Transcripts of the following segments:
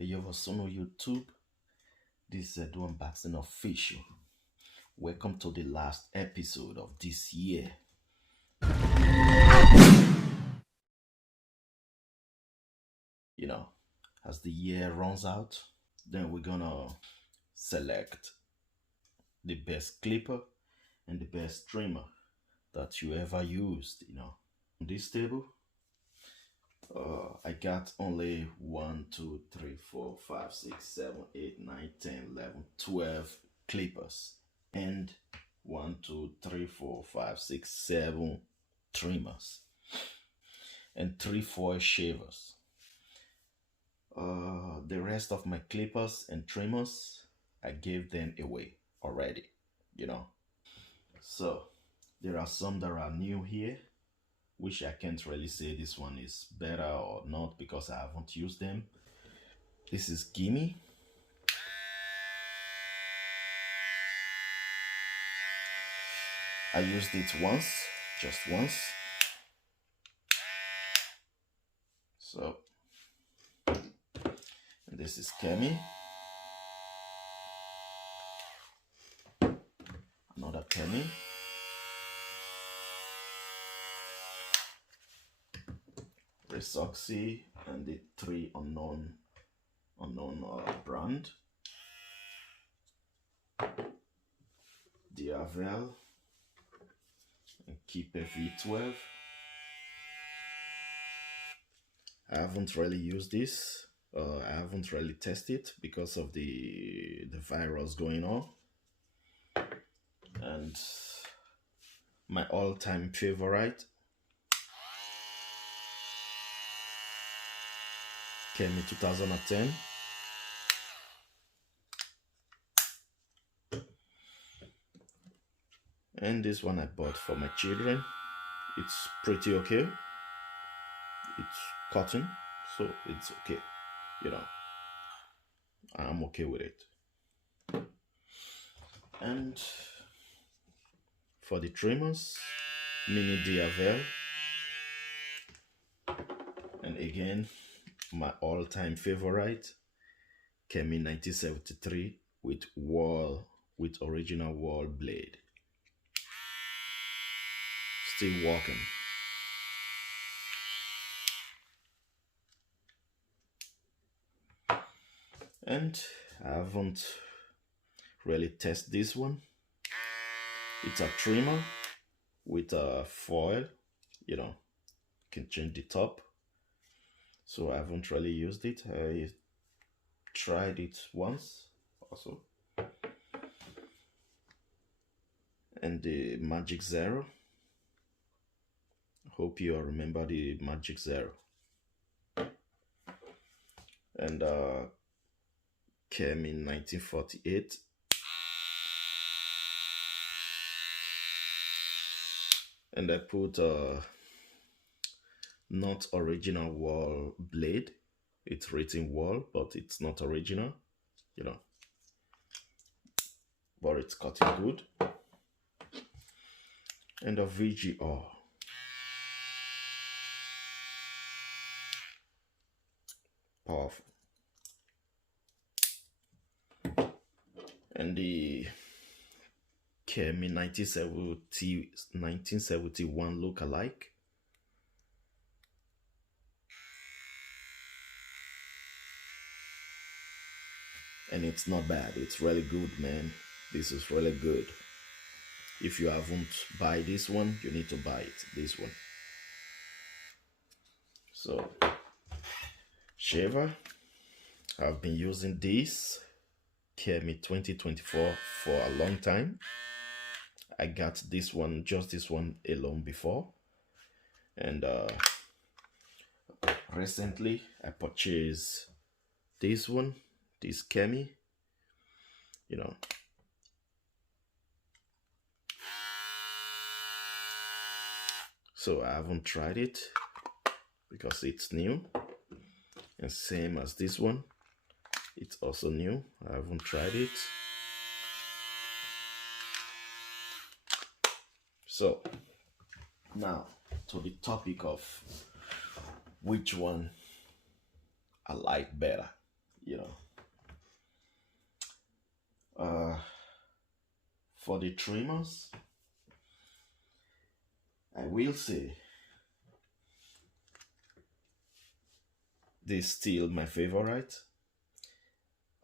Yo, what's on YouTube? This is Edu Unboxing Official. Welcome to the last episode of this year. You know, as the year runs out, then we're gonna select the best clipper and the best trimmer that you ever used. On this table, I got only 1, 2, 3, 4, 5, 6, 7, 8, 9, 10, 11, 12 clippers and 1, 2, 3, 4, 5, 6, 7 trimmers and 3 foil shavers. The rest of my clippers and trimmers, I gave them away already, you know. So there are some that are new here, which I can't really say this one is better or not because I haven't used them. This is Gimme. I used it once, just once. So, and this is Kemi. Another Kemi. Resoxy and the 3 unknown brand. Diavel and Keeper V12. I haven't really used this. I haven't really tested it because of the virus going on. And my all-time favorite, Kemi 2010. And this one I bought for my children. It's pretty okay. It's cotton, so it's okay. I'm okay with it. And for the trimmers, Mini Diavel. And again, my all-time favorite, Kemi 1973 with original wall blade. Still working. And I haven't really tested this one. It's a trimmer with a foil, can change the top. So I haven't really used it. I tried it once also. And the Magic Zero. Hope you all remember the Magic Zero. And came in 1948. And I put not original wall blade. It's written wall, but it's not original, but it's cutting good. And a VGR. Powerful. And the Kemi 1971 look-alike. And it's not bad. It's really good, man. This is really good. If you haven't buy this one, you need to buy it. This one. So, shaver. I've been using this Kemi 2024 for a long time. I got this one, just this one alone before. And recently I purchased this one, this Kemi, So I haven't tried it because it's new. And same as this one, it's also new. I haven't tried it. So now to the topic of which one I like better. you know. For the trimmers, I will say this is still my favorite.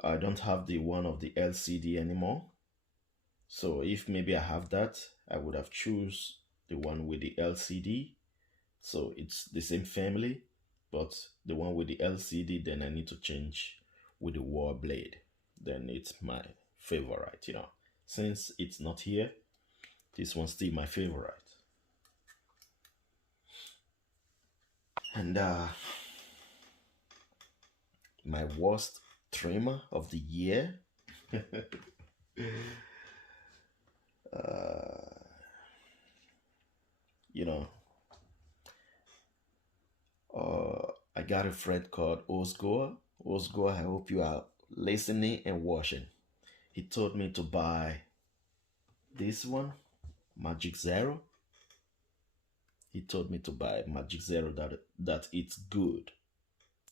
I don't have the one of the LCD anymore. So if maybe I have that, I would have choose the one with the LCD. So it's the same family, but the one with the LCD, then I need to change with the war blade. Then it's my favorite, you know. Since it's not here, this one's still my favorite. And my worst trimmer of the year. You know, I got a friend called Osgoa. Osgoa, I hope you are listening and watching. He told me to buy this one, Magic Zero. He told me to buy Magic Zero, that it's good.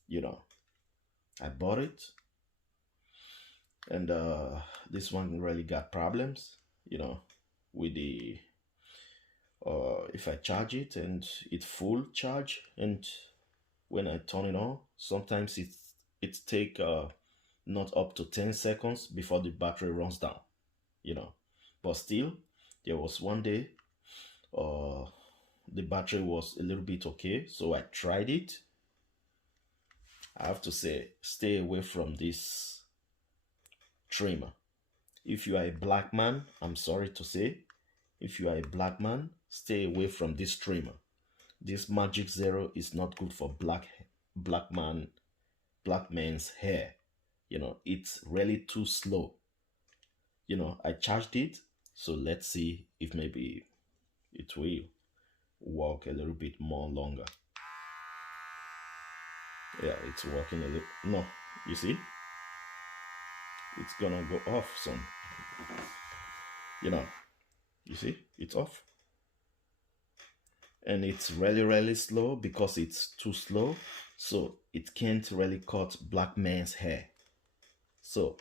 You know, I bought it, and this one really got problems. You know, with the if I charge it and it's full charge, and when I turn it on, sometimes it take not up to 10 seconds before the battery runs down, you know. But still, there was one day the battery was a little bit okay, so I tried it. I have to say, stay away from this trimmer. If you are a black man, I'm sorry to say, if you are a black man, stay away from this trimmer. This Magic Zero is not good for black man's hair. You know, it's really too slow. You know, I charged it, so let's see if maybe it will work a little bit more longer. Yeah, it's working a little. No, you see, it's gonna go off soon. You know, you see, it's off. And it's really slow because it's too slow, so it can't really cut black man's hair. So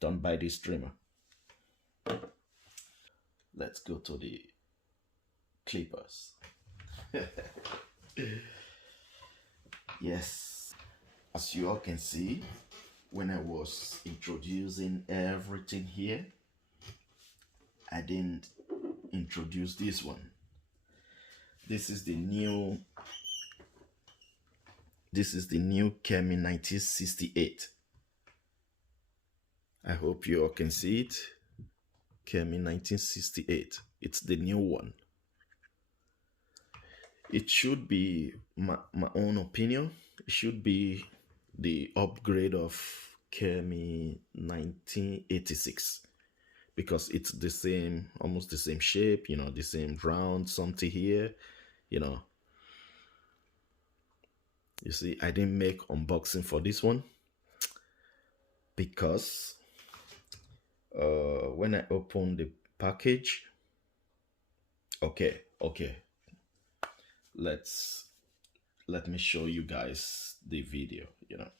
don't buy this trimmer. Let's go to the clippers. Yes, as you all can see, when I was introducing everything here, I didn't introduce this one. This is the new Kemi 1968. I hope you all can see it. Kemi 1968. It's the new one. It should be, my own opinion, it should be the upgrade of Kemi 1986, because it's the same, almost the same shape, you know, the same round something here, you know. You see, I didn't make unboxing for this one because when I open the package, okay, let me show you guys the video, you know.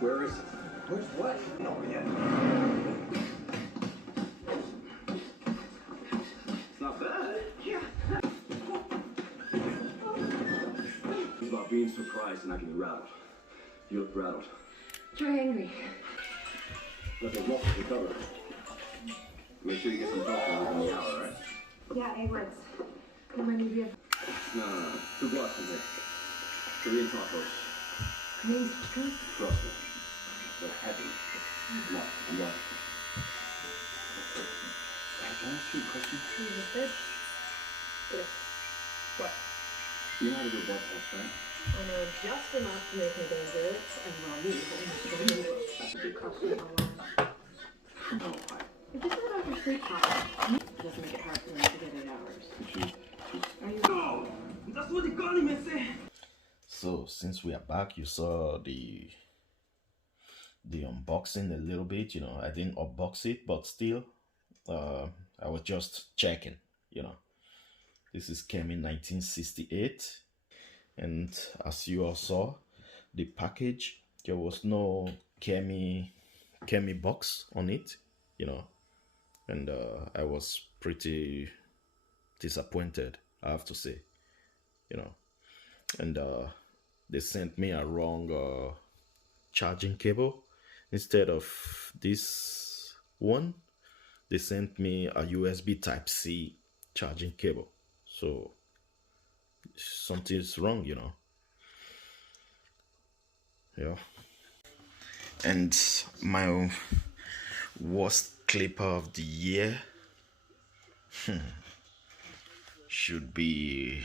Where is it? Where's what? No, yeah. It's not bad. Yeah. It's about being surprised and not getting rattled. You look rattled. You're angry. Let the walk recover. Make sure you get some doctor within the hour, right? Yeah, Edwards. Come on, you No. 2 blocks from here. Korean tacos. Korean tacos? Trust me. They're heavy. No, I'm not. Can I ask you a question? What? You know how to do blood tests, right? I know just enough to make me dangerous, and well, you that should be costing a lot. No, If this is about your sleep pattern, it doesn't make it hard for me to get 8 hours. Are you? No! That's what they call him, So since we are back, you saw the unboxing a little bit. I didn't unbox it, but still, I was just checking. You know, this is came in 1968, and as you all saw, the package, there was no Kemi box on it. And I was pretty disappointed, I have to say. And they sent me a wrong charging cable. Instead of this one, they sent me a USB type C charging cable. So something is wrong. Yeah. And my worst clipper of the year should be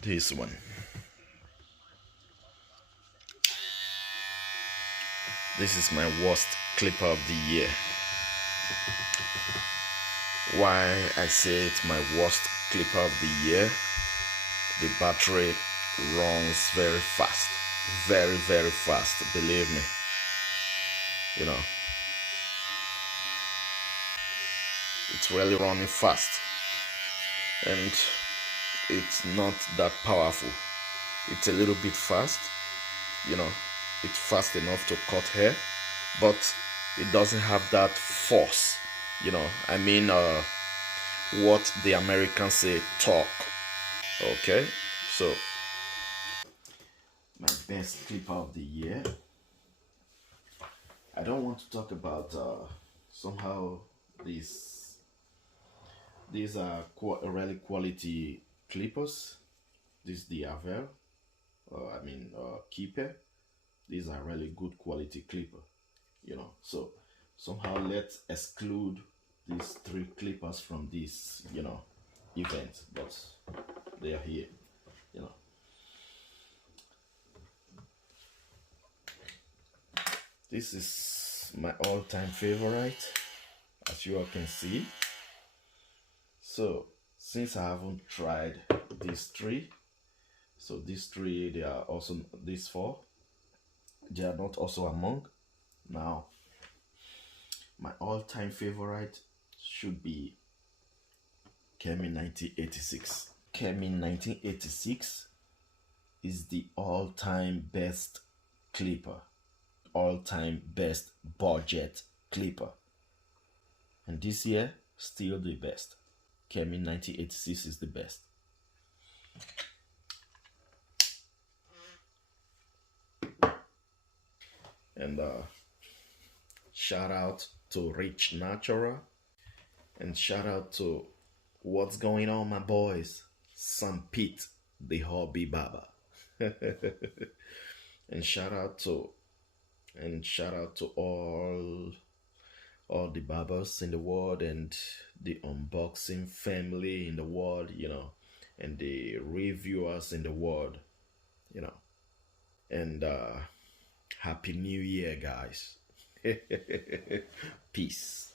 this one. This is my worst clipper of the year. Why I say it's my worst clipper of the year? The battery runs very fast. Very, very fast, believe me. It's really running fast. And it's not that powerful. It's a little bit fast. It's fast enough to cut hair, but it doesn't have that force. What the Americans say, torque. Okay, so my best clipper of the year. I don't want to talk about somehow these are really quality clippers. This is the Avell, Keeper. These are really good quality clipper. So somehow let's exclude these 3 clippers from this event, but they are here. This is my all-time favorite, as you all can see. So since I haven't tried these 3, so these 3, they are also, these 4, they are not also among. Now my all-time favorite should be Kemi 1986. Kemi 1986 is the all-time best clipper, all-time best budget clipper, and this year still the best. Kemi 1986 is the best. And shout out to Rich Natural, and shout out to What's Going On, my boys, Sam Pete, the hobby barber. and shout out to all the barbers in the world, and the unboxing family in the world, and the reviewers in the world, and Happy New Year, guys. Peace.